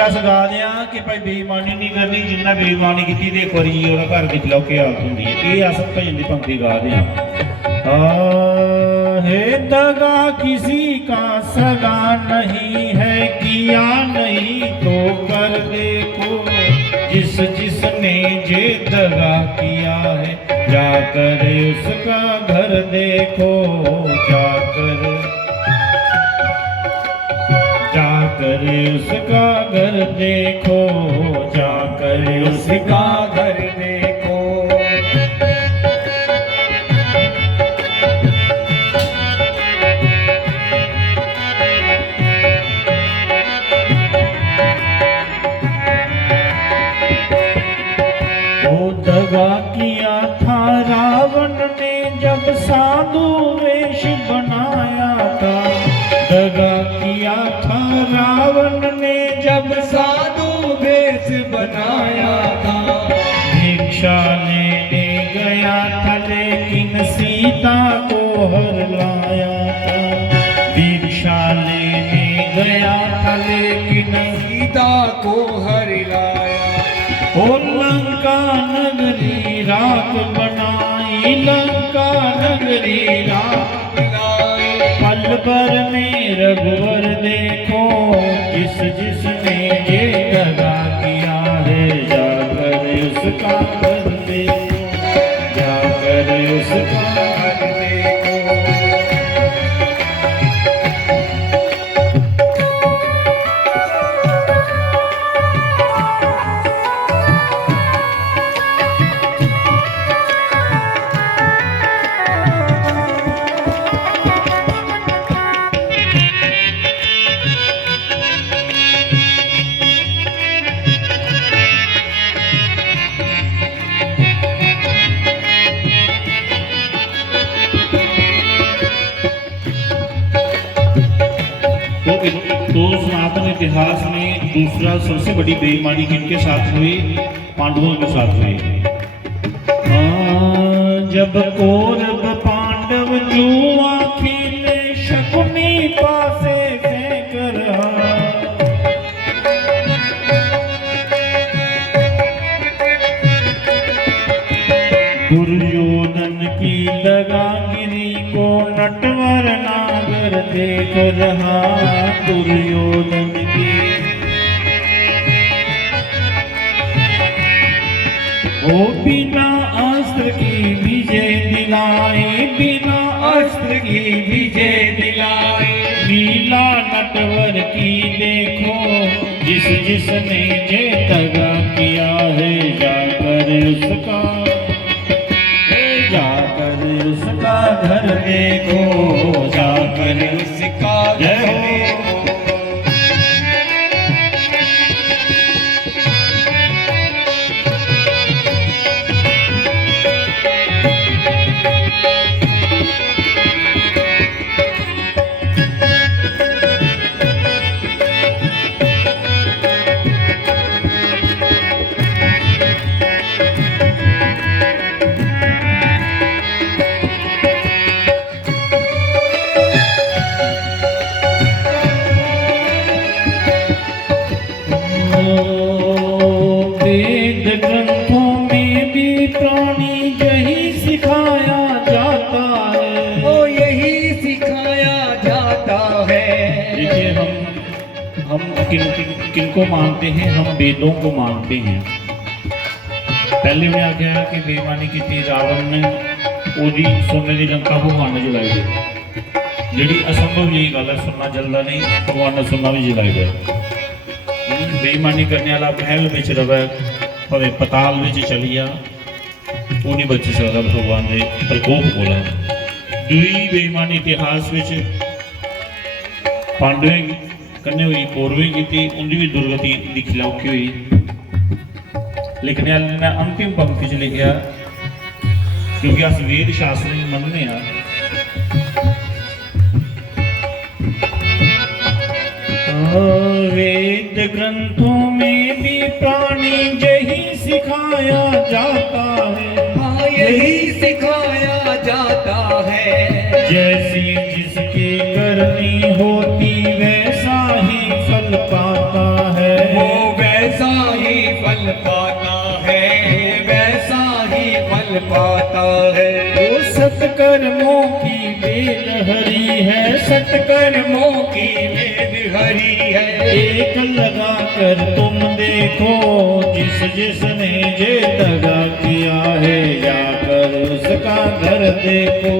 अस गा दें कि भाई बेईमानी नहीं करनी, जिन्ना बेईमानी की तो एक बार जी वो घर दिख लो क्या हालत होंगी है। ये अस भजन की पंक्ति गा दें। है दगा किसी का सगा नहीं है, किया नहीं तो कर देखो, जिस जिसने जे दगा किया है, जाकर उसका घर देखो, जाकर उसका घर देखो, जाकर उसका घर देखो। दगा किया था रावण ने जब साधु वेश बनाया था, दगा किया था रावण ने जब साधु वेश बनाया था। भिक्षा लेने गया था लेकिन सीता को हर लाया था, भिक्षा लेने गया था लेकिन सीता को हर लाया। ओ लंका नगरी रात बनाई, लंका नगरी रात बनाई, पल भर में रघुवर देखो, जिस जिसने ये दगा किया है, जाकर उसका घर देखो, जाकर उसका घर देखो। तो सनातन इतिहास में दूसरा सबसे बड़ी बेईमानी किनके साथ हुई? पांडवों के साथ हुई। जब कौरव पांडव जुआ खेले, शकुनी पासे फेंक रहा, दुर्योधन की लगागिरी को नटवर नागर देख रहा, दुर्योधन की ओ बिना अस्त्र की विजय दिलाए, बिना अस्त्र की विजय दिलाए, लीला नटवर की देखो, जिस जिसने जे दगा किया है, जाकर उसका घर देखो, जाकर उसका घर देखो। वेद ग्रंथों में भी प्राणी यही सिखाया जाता है, ओ यही सिखाया जाता है। देखिए हम किनको मानते हैं? हम वेदों को मानते हैं। पहले उन्हें आख्या कि बेईमानी की थी रावण ने, ओदी सोने की लंका भगवान ने जलाई गई, जी असंभव यही गल है, सुनना जलता नहीं, भगवान ने सुनना भी जलाई गया। बेईमानी करने वाला महल में रवे, भावे पताल में चली जा, वो नहीं बच सकता भगवान के प्रकोप को। दूई बेईमानी इतिहास में पांडवें कन्ने हुई, कौरवें की, उनकी भी दुर्गति की खिलौकी हुई। लिखने वाले ने अंतिम पंक्ति च लिखा, क्योंकि अस वेद शास्त्र मनने वेद ग्रंथों में भी प्राणी यही सिखाया जाता है, हाँ यही सिखाया जाता है। जैसी जिसकी करनी होती वैसा ही फल पाता है, हरी है, सत्कर्मों की वेद हरी है। एक लगा कर तुम देखो, जिसने जे दगा किया है, जाकर उसका घर देखो,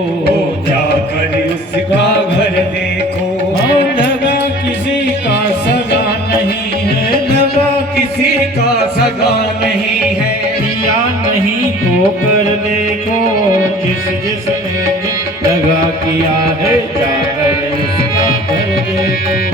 जाकर उसका घर देखो। और दगा किसी का सगा नहीं है, दगा किसी का सगा नहीं है। किया नहीं तो कर देखो, जिसने दगा किया है, जाकर उसका घर देखो।